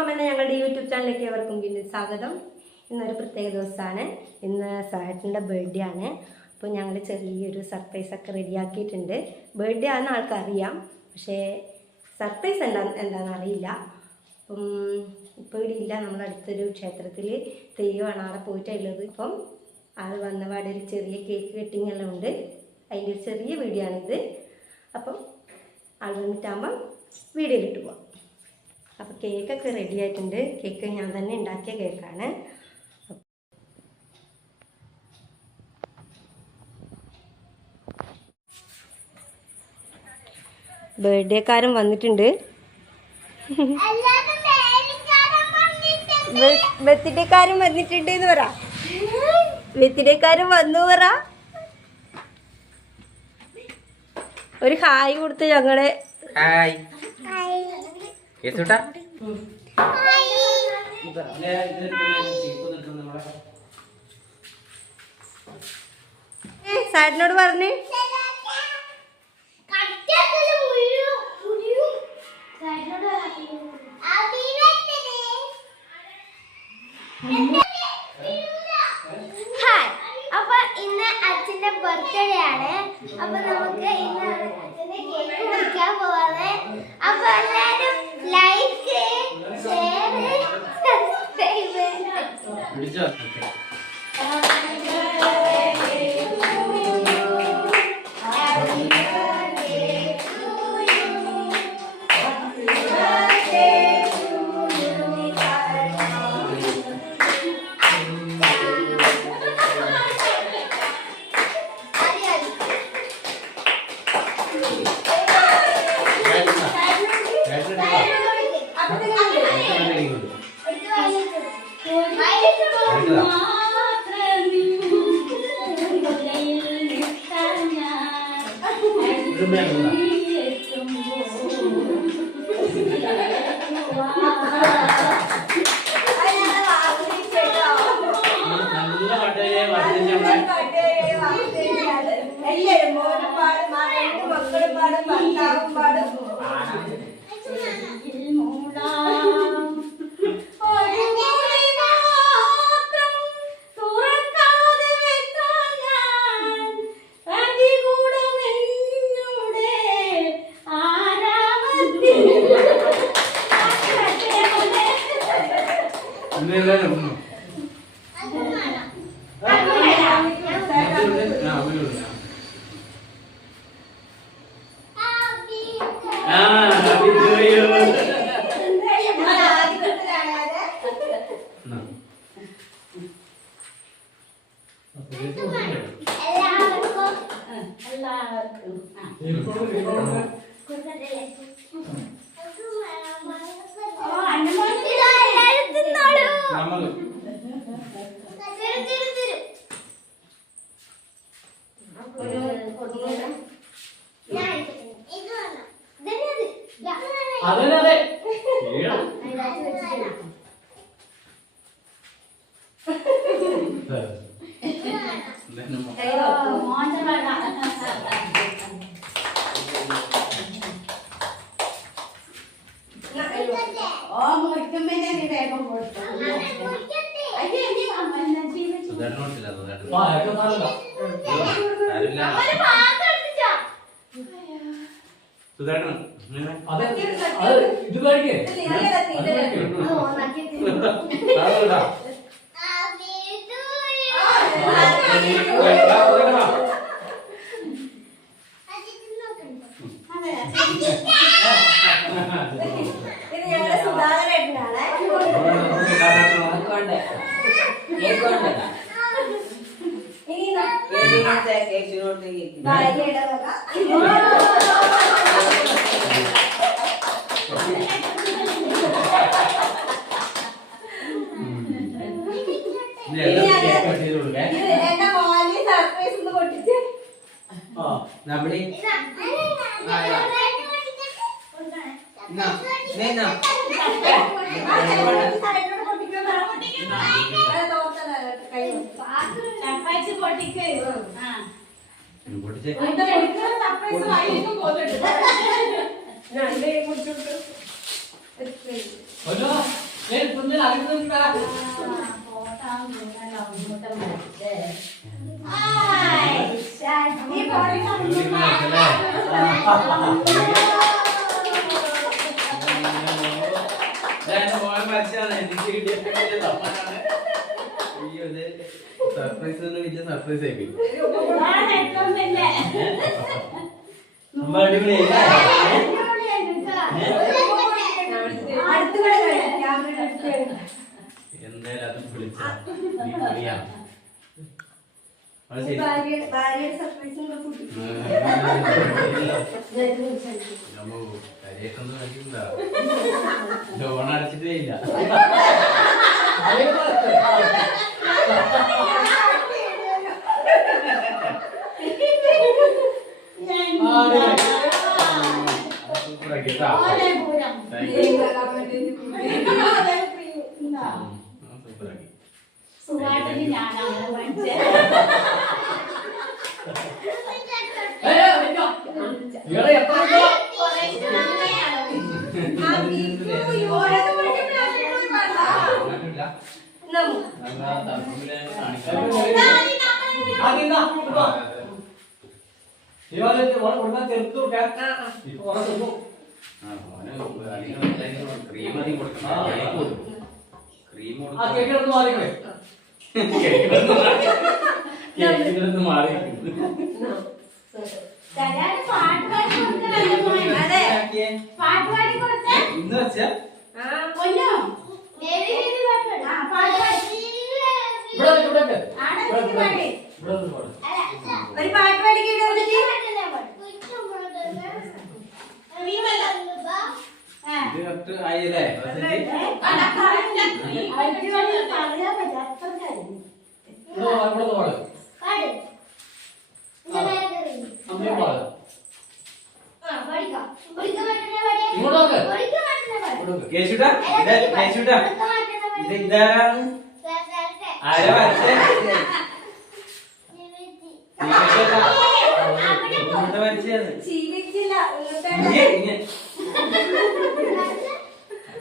എന്ന ഞങ്ങളുടെ യൂട്യൂബ് ചാനലിലേക്ക് ഏവർക്കും പിന്നെ സ്വാഗതം. ഇന്നൊരു പ്രത്യേക ദിവസമാണ്. ഇന്ന് സാറ്റിൻ്റെ ബർത്ത്ഡേ ആണ്. അപ്പോൾ ഞങ്ങൾ ചെറിയൊരു സർപ്രൈസൊക്കെ റെഡിയാക്കിയിട്ടുണ്ട്. ബർത്ത്ഡേ ആണെന്ന് ആൾക്കറിയാം, പക്ഷേ സർപ്രൈസ് എന്താണെന്ന് അറിയില്ല. അപ്പം ഇപ്പോൾ ഇവിടെ ഇല്ല, നമ്മളടുത്തൊരു ക്ഷേത്രത്തിൽ തെയ്യമാണ്, അവിടെ പോയിട്ടുള്ളത്. ഇപ്പം ആൾ വന്നപാടെ ഒരു ചെറിയ കേക്ക് കട്ടിങ് എല്ലാം ഉണ്ട്. അതിൻ്റെ ഒരു ചെറിയ വീഡിയോ ആണിത്. അപ്പം ആൾ വന്നിട്ടാകുമ്പം വീഡിയോയിലിട്ട് പോവാം. അപ്പോൾ കേക്കൊക്കെ റെഡി ആയിട്ടുണ്ട്. കേക്ക് ഞാൻ തന്നെ ഉണ്ടാക്കിയ കേക്കാണ്. ബർത്ത്ഡേക്കാരൻ വന്നിട്ടുണ്ട്. ബർത്ത്ഡേക്കാരൻ വന്നിട്ടുണ്ട് എന്ന് പറ. ബർത്ത്ഡേക്കാരൻ വന്നു പറ. ഒരു ഹായ് കൊടുത്ത് ഞങ്ങളെ. ഹായ് സാറിനോട് പറഞ്ഞേ. ഹായ്, അപ്പൊ ഇന്ന് അച്ഛന്റെ ബർത്ത്ഡേ ആണ്. അപ്പൊ നമുക്ക് ഇന്ന് അച്ഛന്റെ കേക്ക് മുറിക്കാൻ പോവാണ്. അപ്പൊ എല്ലാരും ലൈക്ക്, ഷെയർ, സബ്സ്ക്രൈബ്. സർപ്രൈസ് വലിയ സർപ്രൈസ് ആയി എന്തായാലും അത് വിളിച്ച ലോൺ അടച്ചിട്ടേ ഇല്ല. ഇന്ന് വെച്ചാ ഒരു പാട്ട് പഠിക്കണ്ടോ? ആയില്ലേ കേശുട്ടാ കേശുട്ടാ ഇത് ഇതാരാണ്? ആരാ വരച്ചേ? വരച്ചത്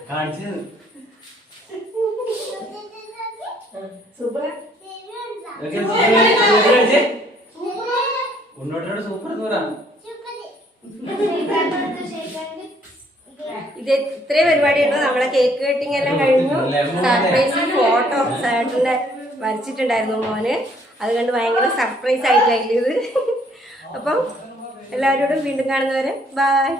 കാണിച്ചത് ഉണ്ണോട്ടോട് സൂപ്പർ എന്ന് പറയാം. ഇത് ഇത്രയും പരിപാടിയുണ്ടോ? നമ്മളെ കേക്ക് കട്ടിങ് എല്ലാം കഴിഞ്ഞു. സർപ്രൈസ് ഫോട്ടോ ചേട്ടൻ്റെ വരച്ചിട്ടുണ്ടായിരുന്നു മോന്. അത് കണ്ട് ഭയങ്കര സർപ്രൈസ് ആയിട്ടായിരുന്നു ഇത്. അപ്പം എല്ലാവരോടും വീണ്ടും കാണുന്നവരെ ബൈ.